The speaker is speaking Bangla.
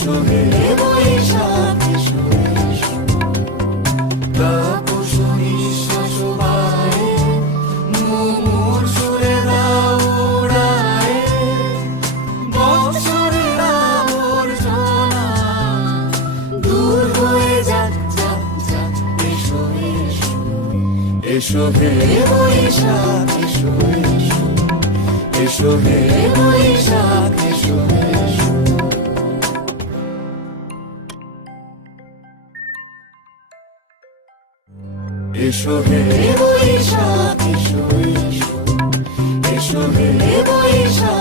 এসো হে বৈশাখ এসো এসো, তাপস নিঃশ্বাস বায়ে মুমুর সুরে দাও উড়ায়ে, বৎসরের আবর্জনা দূর হয়ে যাক যাক যাক, এসো এসো, এসো হে বৈশাখ এসো এসো, এসো হে বৈশাখ এসো এসো। এসো হে বৈশাখ এসো এসো, এসো হে বৈশাখ।